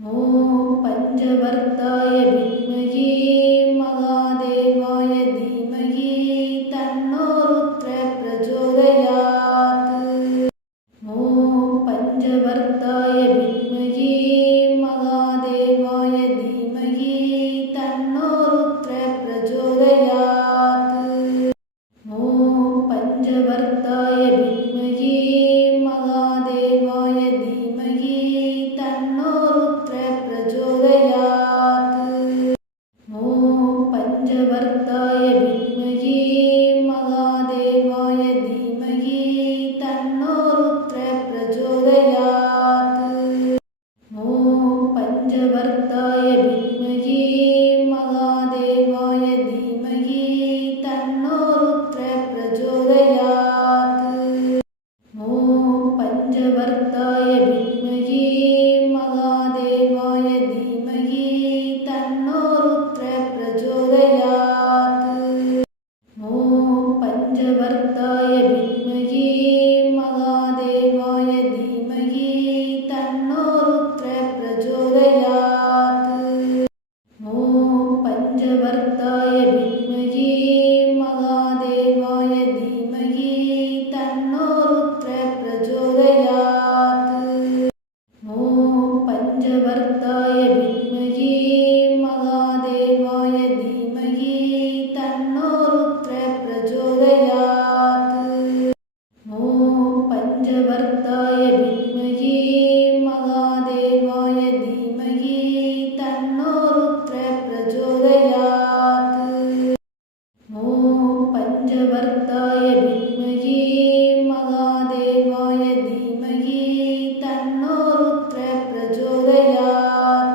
ॐ पञ्चवर्ताय विद्महे महादेवाय धीमहि तन्नो रुद्रः प्रचोदयात्। ॐ पञ्चवर्ताय विद्महे महादेवाय धीमहि तन्नो रुद्रः प्रचोदयात्। ॐ पञ्चवर्ताय विद्महे महादेवाय धीमहि तन्नो रुद्रः प्रचोदयात्। ॐ पञ्चवर्ताय विद्महे महादेवाय धीमहि तन्नो रुद्रः प्रचोदयात्। ॐ पञ्चवर्ताय विद्महे महादेवाय धीमहि तन्नो रुद्रः प्रचोदयात्। ॐ पञ्चवर्ताय विद्महे महादेवाय धीमहि तन्नो रुद्रः प्रचोदयात्। ॐ पञ्चवर्ताय विद्महे महादेवाय धीमहि तन्नो रुद्रः प्रचोदयात्। ॐ पञ्चवर्ताय विद्महे महादेवाय धीमहि तन्नो रुद्रः प्रचोदयात्। ॐ पञ्चवर्ताय विद्महे महादेवाय धीमहि तन्नो रुद्रः प्रचोदयात्। ॐ पञ्चवर्ताय विद्महे महादेवाय धीमहि तन्नो रुद्रः प्रचोदयात्। ॐ पञ्चवर्ताय विद्महे महादेवाय धीमहि तन्नो रुद्रः प्रचोदयात्।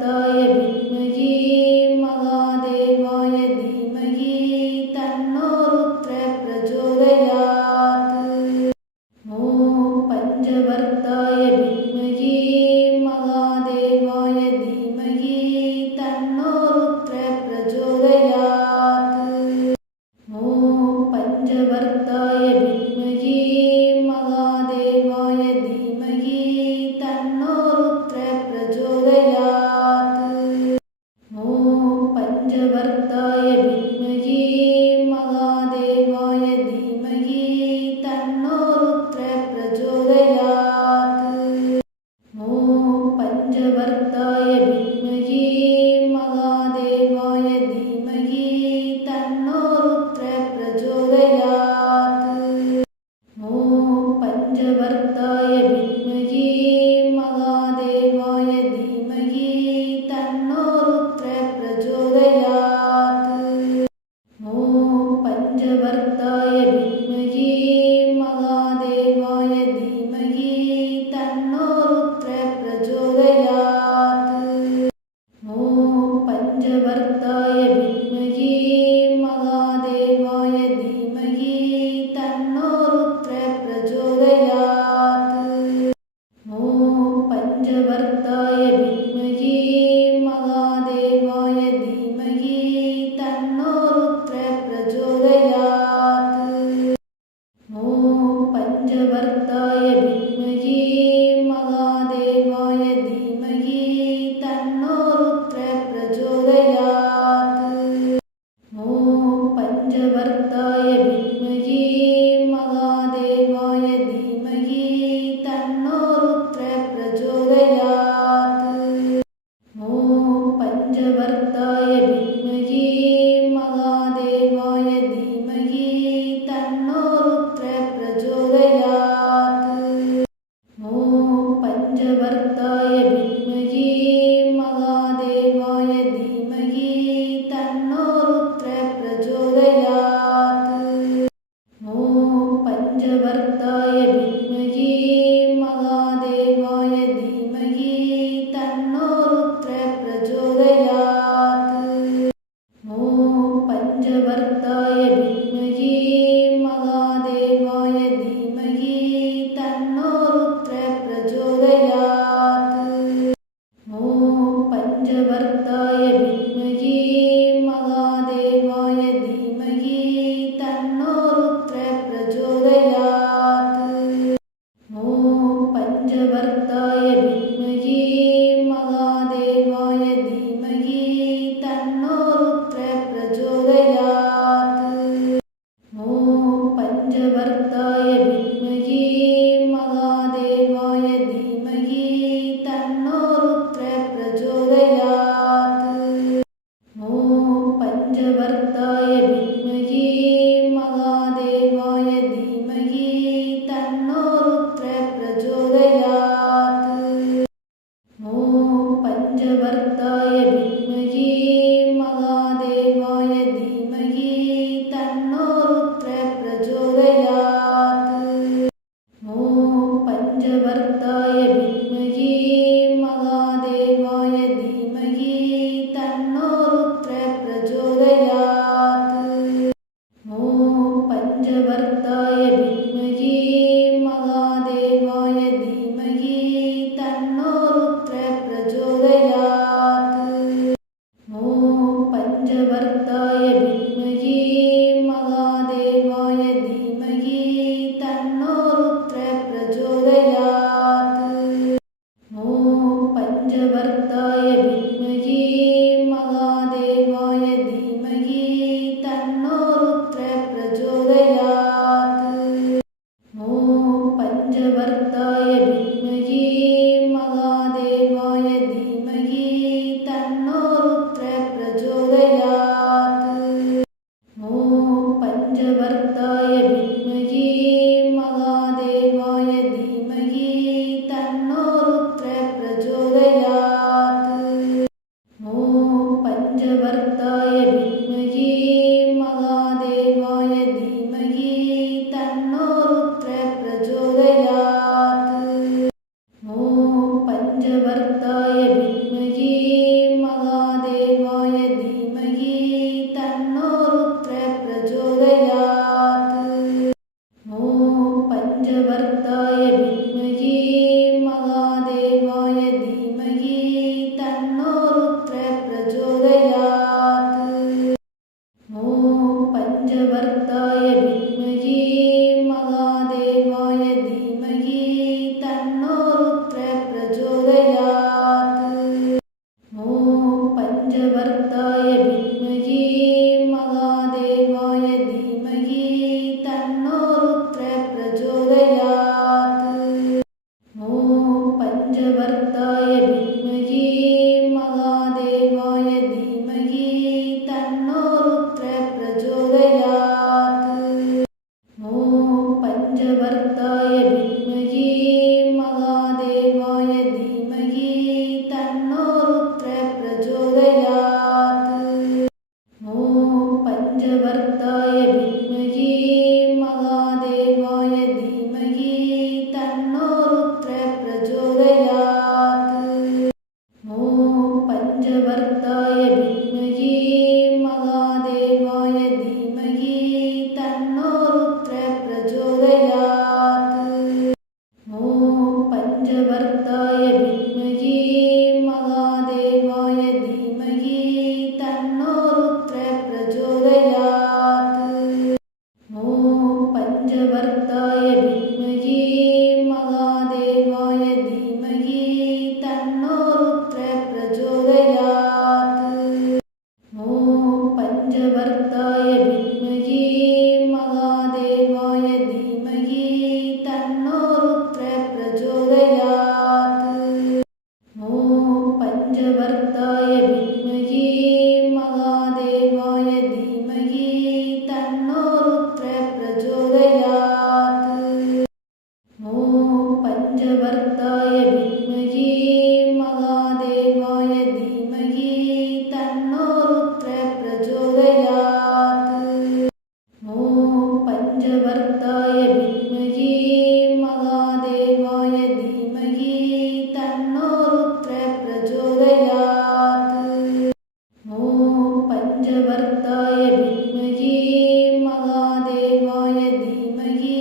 பஞ்சவர்த்தாய வித்மகே மகாதேவாய தீமகி தன்னோ ருத்ர பிரச்சோதயாத். ஓம் பஞ்சவர்த்தாய வித்மகே மகாதேவாய தீமகி தன்னோ ருத்ர பிரச்சோதயாத். ஓம் பஞ்சவர்த்தாய வித்மகே மகாதேவாய தீமகி தன்னோ ருத்ர பிரச்சோதயாத். ஓம் பஞ்சவர்த்தாய வித்மகே மகாதேவாய தீமகி தன்னோ ருத்ர பிரச்சோதயாத். ஓம் பஞ்சவர்த்தாய வித்மகே மகாதேவாய தீமகி தன்னோ ருத்ர பிரச்சோதயாத். ஓம் பஞ்சவர்த்தாய வித்மகே மகாதேவாய தீமகி தன்னோ ருத்ர பிரச்சோதயாத். ஓம் பஞ்சவர்த்தாய வித்மகே மகாதேவாய தீமகி தன்னோ ருத்ர பிரச்சோதயாத். ஓம் பஞ்சவர்த்தாய வித்மகே மகாதேவாய தீமகி தன்னோ ருத்ர பிரச்சோதயாத். ஓம் பஞ்சவர்த்தாய வித்மகே மகாதேவாய தீமகி தன்னோ ருத்ர பிரச்சோதயாத். ஓம் பஞ்சவர்த்தாய வித்மகே மகாதேவாய தீமகி தன்னோ ருத்ர பிரச்சோதயாத். ஓம் பஞ்சவர்த்தாய வித்மகே மகாதேவாய தீமகி தன்னோ ருத்ர பிரச்சோதயாத். ஓம் பஞ்சவர்த்தாய வித்மகே மகாதேவாய தீமகி தன்னோ ருத்ர பிரச்சோதயாத். ஓம் பஞ்சவர்த்தாய வித்மகே மகாதேவாய தீமகி தன்னோ ருத்ர பிரச்சோதயாத். ஓம் பஞ்சவர்த்தாய வித்மகே மகாதேவாய தீமகி தன்னோ ருத்ர பிரச்சோதயாத். ஓம் பஞ்சவர்த்தாய வித்மகே மகாதேவாய தீமகி தன்னோ ருத்ர பிரச்சோதயாத். ஓம் பஞ்சவர்த்தாய வித்மகே மகாதேவாய தீமகி தன்னோ ருத்ர பிரச்சோதயாத். ஓம் பஞ்சவர்த்தாய வித்மகே மகாதேவாய தீமகி தன்னோ ருத்ர பிரச்சோதயாத். ஓம் பஞ்சவர்த்தாய வித்மகே மகாதேவாய தீமகி தன்னோ ருத்ர பிரச்சோதயாத். पञ्चवर्ताय विद्महे महादेवाय धीमहि तन्नो रुद्रः प्रचोदयात्। ॐ पञ्चवर्ताय विद्महे महादेवाय धीमहि तन्नो रुद्रः प्रचोदयात्। ॐ पञ्चवर्ताय विद्महे महादेवाय धीमहि तन्नो रुद्रः प्रचोदयात्। ॐ पञ्चवर्ताय विद्महे महादेवाय धीमहि तन्नो रुद्रः प्रचोदयात्। ॐ पञ्चवर्ताय विद्महे महादेवाय धीमहि तन्नो रुद्रः प्रचोदयात्। ॐ पञ्चवर्ताय विद्महे महादेवाय धीमहि तन्नो रुद्रः प्रचोदयात्। ॐ पञ्चवर्ताय विद्महे महादेवाय धीमहि तन्नो रुद्रः प्रचोदयात्। ॐ पञ्चवर्ताय विद्महे महादेवाय धीमहि तन्नो रुद्रः प्रचोदयात्। ॐ पञ्चवर्ताय विद्महे महादेवाय धीमहि तन्नो रुद्रः प्रचोदयात्। ॐ पञ्चवर्ताय विद्महे महादेवाय धीमहि तन्नो रुद्रः प्रचोदयात्। ॐ पञ्चवर्ताय विद्महे महादेवाय धीमहि तन्नो रुद्रः प्रचोदयात्। ॐ पञ्चवर्ताय विद्महे महादेवाय धीमहि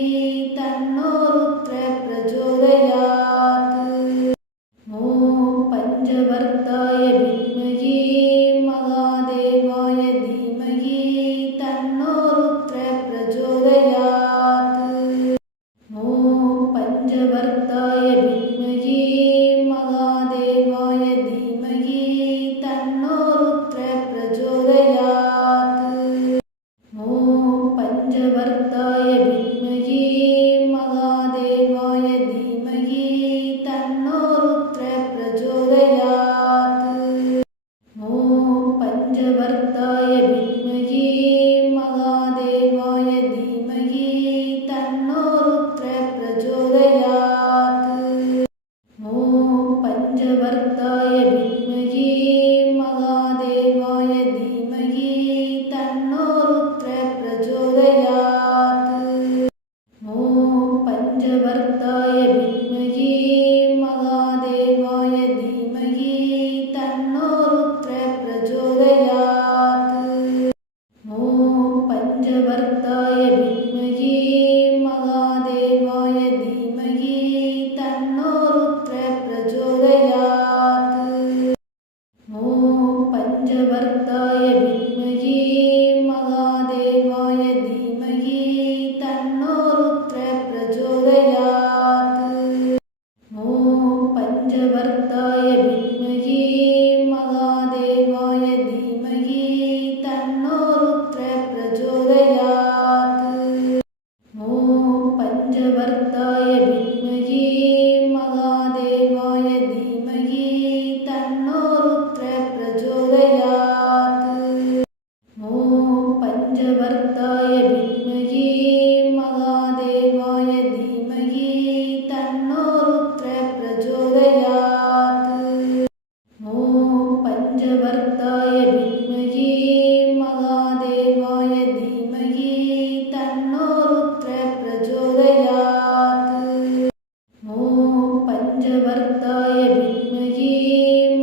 तन्नो रुद्रः प्रचोदयात्। ॐ पञ्चवर्ताय विद्महे महादेवाय धीमहि तन्नो रुद्रः प्रचोदयात्। ॐ पञ्चवर्ताय विद्महे महादेवाय धीमहि तन्नो रुद्रः प्रचोदयात्। ॐ पञ्चवर्ताय विद्महे महादेवाय धीमहि तन्नो रुद्रः प्रचोदयात्। ॐ पञ्चवर्ताय विद्महे महादेवाय धीमहि तन्नो रुद्रः प्रचोदयात्। ॐ पञ्चवर्ताय विद्महे महादेवाय धीमहि तन्नो रुद्रः प्रचोदयात्। ॐ पञ्चवर्ताय विद्महे महादेवाय धीमहि तन्नो रुद्रः प्रचोदयात्। ॐ पञ्चवर्ताय विद्महे महादेवाय धीमहि तन्नो रुद्रः प्रचोदयात्। ॐ पञ्चवर्ताय विद्महे महादेवाय धीमहि तन्नो रुद्रः प्रचोदयात्। ॐ पञ्चवर्ताय विद्महे महादेवाय धीमहि तन्नो रुद्रः प्रचोदयात्। ॐ पञ्चवर्ताय विद्महे महादेवाय धीमहि तन्नो रुद्रः प्रचोदयात्। ॐ पञ्चवर्ताय विद्महे महादेवाय धीमहि तन्नो रुद्रः प्रचोदयात्। ॐ पञ्चवर्ताय विद्महे महादेवाय धीमहि तन्नो रुद्रः प्रचोदयात्। ॐ पञ्चवर्ताय विद्महे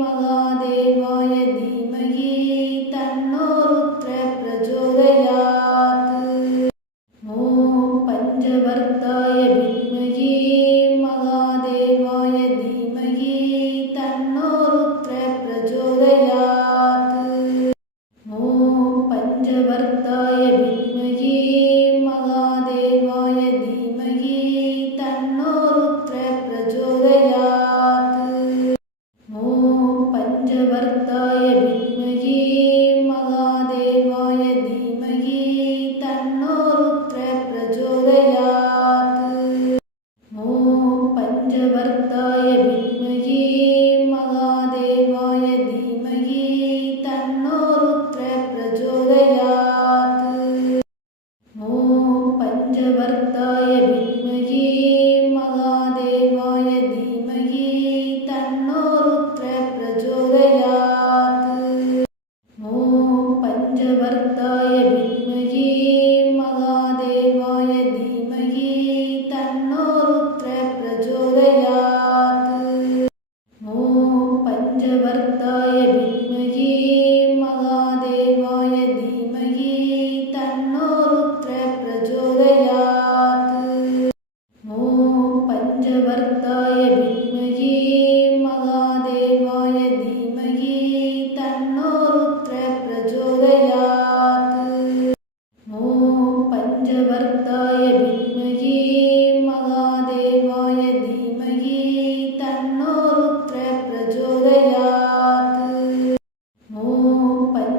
महादेवाय धीमहि तन्नो रुद्रः प्रचोदयात्। ॐ पञ्चवर्ताय विद्महे महादेवाय धीमहि तन्नो रुद्रः प्रचोदयात्।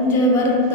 पञ्चवर्ताय